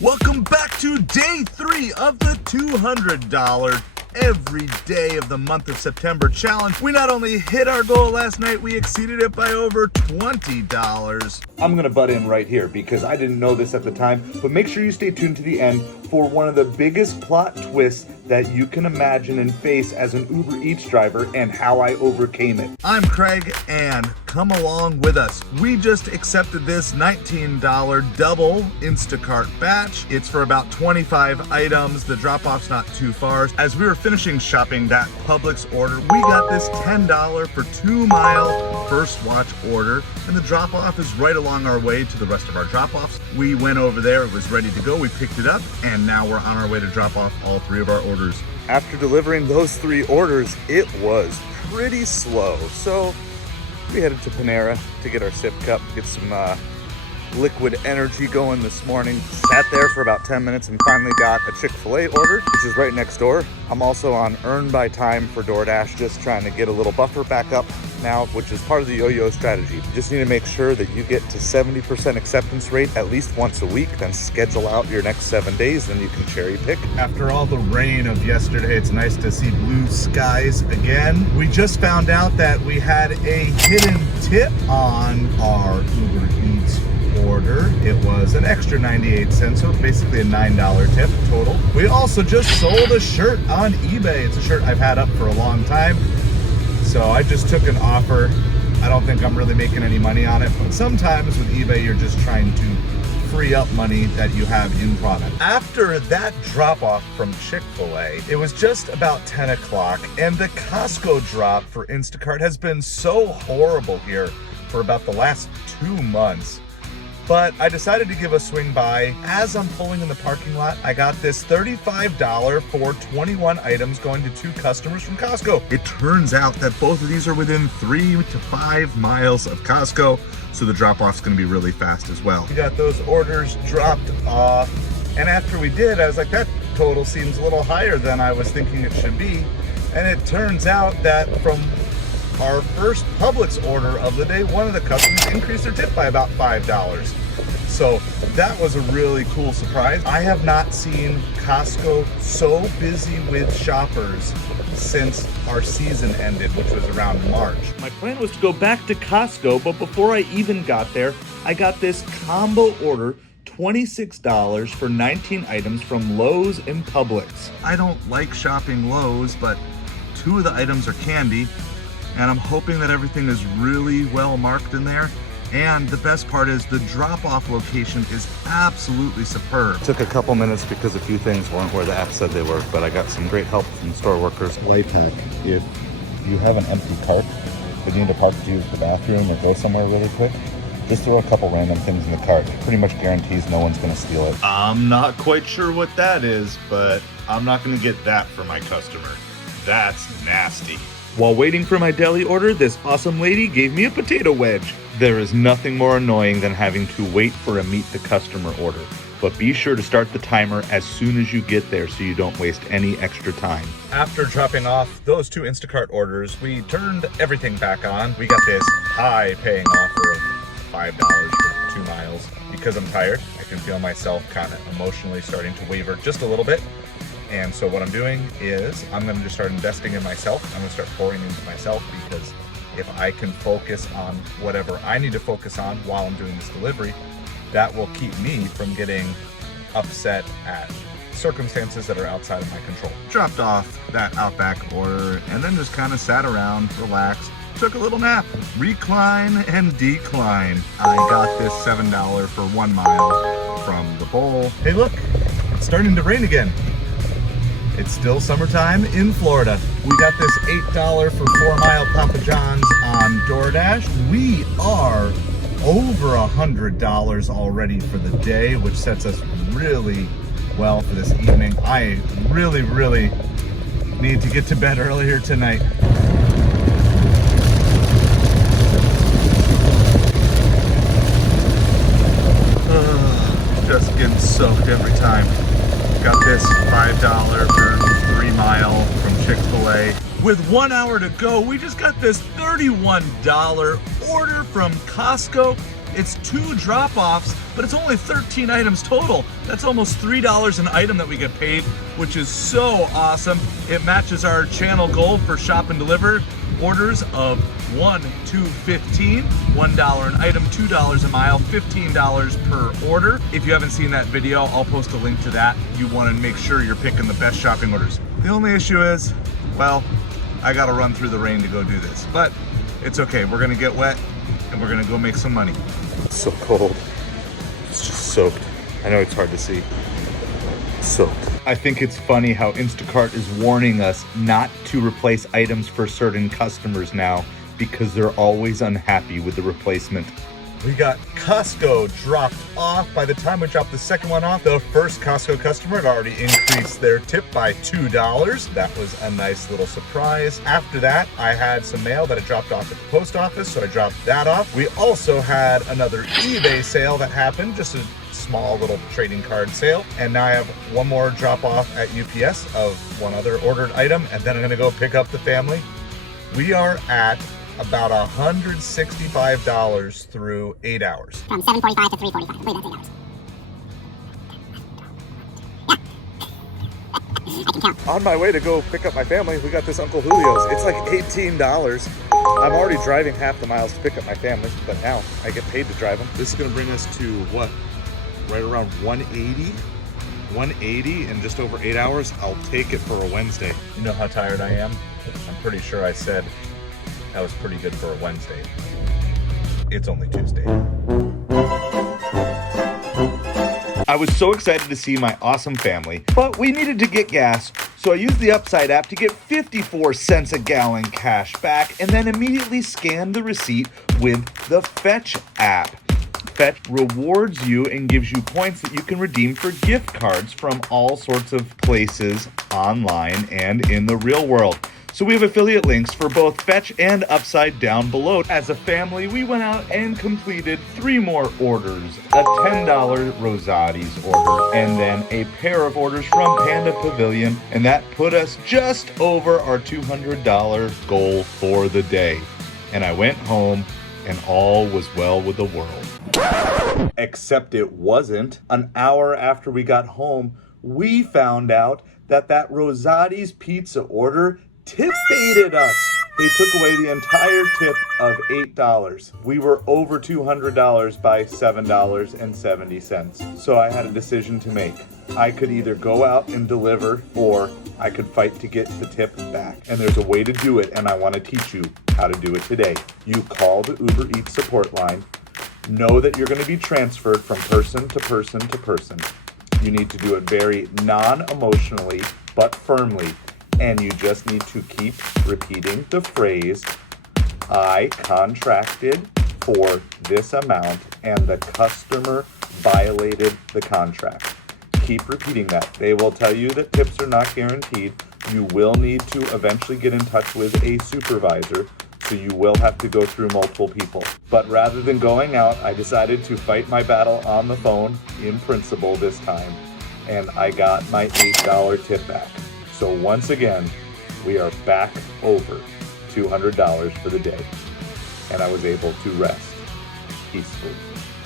Welcome back to day 3 of the $200 every day of the month of September challenge. We not only hit our goal last night, we exceeded it by over $20. I'm gonna butt in right here because I didn't know this at the time, but make sure you stay tuned to the end for one of the biggest plot twists that you can imagine and face as an UberEats driver and how I overcame it. I'm Craig, and come along with us. We just accepted this $19 double Instacart batch. It's for about 25 items. The drop-off's not too far. As we were finishing shopping that Publix order, we got this $10 for 2-mile first watch order, and the drop-off is right along our way to the rest of our drop-offs. We went over there, it was ready to go, we picked it up, and now we're on our way to drop off all 3 of our orders. After delivering those 3 orders, it was pretty slow, so we headed to Panera to get our sip cup, get some liquid energy going this morning. Sat there for about 10 minutes and finally got a Chick-fil-A order, which is right next door. I'm also on earn by time for Doordash, just trying to get a little buffer back up now, which is part of the yo-yo strategy. You just need to make sure that you get to 70% acceptance rate at least once a week, then schedule out your next 7 days, then you can cherry pick. After all the rain of yesterday, it's nice to see blue skies again. We just found out that we had a hidden tip on our UberEats order. It was an extra 98 cents, so basically a $9 tip total. We also just sold a shirt on eBay. It's a shirt I've had up for a long time, so I just took an offer. I don't think I'm really making any money on it, but sometimes with eBay, you're just trying to free up money that you have in product. After that drop off from Chick-fil-A, it was just about 10 o'clock, and the Costco drop for Instacart has been so horrible here for about the last 2 months. But I decided to give a swing by. As I'm pulling in the parking lot, I got this $35 for 21 items going to 2 customers from Costco. It turns out that both of these are within 3 to 5 miles of Costco, so the drop-off's gonna be really fast as well. We got those orders dropped off, and after we did, I was like, that total seems a little higher than I was thinking it should be. And it turns out that from our first Publix order of the day, one of the customers increased their tip by about $5. So that was a really cool surprise. I have not seen Costco so busy with shoppers since our season ended, which was around March. My plan was to go back to Costco, but before I even got there, I got this combo order, $26 for 19 items from Lowe's and Publix. I don't like shopping Lowe's, but 2 of the items are candy, and I'm hoping that everything is really well marked in there. And the best part is the drop-off location is absolutely superb. It took a couple minutes because a few things weren't where the app said they were, but I got some great help from store workers. Life hack: if you have an empty cart but you need to park to use the bathroom or go somewhere really quick, just throw a couple random things in the cart. It pretty much guarantees no one's gonna steal it. I'm not quite sure what that is, but I'm not gonna get that for my customer. That's nasty. While waiting for my deli order, this awesome lady gave me a potato wedge. There is nothing more annoying than having to wait for a meet the customer order, but be sure to start the timer as soon as you get there so you don't waste any extra time. After dropping off those 2 Instacart orders, we turned everything back on. We got this high paying offer of $5 for 2 miles. Because I'm tired, I can feel myself kind of emotionally starting to waver just a little bit. And so what I'm doing is I'm gonna just start investing in myself. I'm gonna start pouring into myself, because if I can focus on whatever I need to focus on while I'm doing this delivery, that will keep me from getting upset at circumstances that are outside of my control. Dropped off that Outback order and then just kind of sat around, relaxed, took a little nap, recline and decline. I got this $7 for 1 mile from the bowl. Hey look, it's starting to rain again. It's still summertime in Florida. We got this $8 for 4-mile Papa John's on Doordash. We are over $100 already for the day, which sets us really well for this evening. I really need to get to bed earlier tonight. Just getting soaked every time. Got this $5 for 3 mile from Chick-fil-A. With 1 hour to go, we just got this $31 order from Costco. It's 2 drop-offs, but it's only 13 items total. That's almost $3 an item that we get paid, which is so awesome. It matches our channel goal for shop and deliver orders of 1 to 15, $1 an item, $2 a mile, $15 per order. If you haven't seen that video, I'll post a link to that. You want to make sure you're picking the best shopping orders. The only issue is, well, I gotta run through the rain to go do this, but it's okay. We're gonna get wet and we're gonna go make some money. It's so cold. It's just soaked. I know it's hard to see. It's soaked. I think it's funny how Instacart is warning us not to replace items for certain customers now because they're always unhappy with the replacement. We got Costco dropped off. By the time we dropped the second one off, the first Costco customer had already increased their tip by $2. That was a nice little surprise. After that, I had some mail that I dropped off at the post office, so I dropped that off. We also had another eBay sale that happened, just a small little trading card sale. And now I have one more drop off at UPS of one other ordered item, and then I'm gonna go pick up the family. We are at about $165 through 8 hours. From 7:45 to 3:45. I believe that's 8 hours. Yeah. I can count. On my way to go pick up my family, we got this Uncle Julio's. It's like $18. I'm already driving half the miles to pick up my family, but now I get paid to drive them. This is gonna bring us to what? Right around 180? 180 in just over 8 hours. I'll take it for a Wednesday. You know how tired I am? I'm pretty sure I said that was pretty good for a Wednesday. It's only Tuesday. I was so excited to see my awesome family, but we needed to get gas, so I used the Upside app to get 54 cents a gallon cash back and then immediately scanned the receipt with the Fetch app. Fetch rewards you and gives you points that you can redeem for gift cards from all sorts of places online and in the real world. So we have affiliate links for both Fetch and Upside down below. As a family, we went out and completed 3 more orders, a $10 Rosati's order, and then a pair of orders from Panda Pavilion, and that put us just over our $200 goal for the day. And I went home, and all was well with the world. Except it wasn't. An hour after we got home, we found out that Rosati's pizza order tip-baited us. They took away the entire tip of $8. We were over $200 by $7.70. So I had a decision to make. I could either go out and deliver, or I could fight to get the tip back. And there's a way to do it, and I want to teach you how to do it today. You call the UberEats support line. Know that you're going to be transferred from person to person to person. You need to do it very non-emotionally, but firmly. And you just need to keep repeating the phrase, I contracted for this amount and the customer violated the contract. Keep repeating that. They will tell you that tips are not guaranteed. You will need to eventually get in touch with a supervisor, so you will have to go through multiple people. But rather than going out, I decided to fight my battle on the phone in principle this time, and I got my $8 tip back. So once again, we are back over $200 for the day, and I was able to rest peacefully.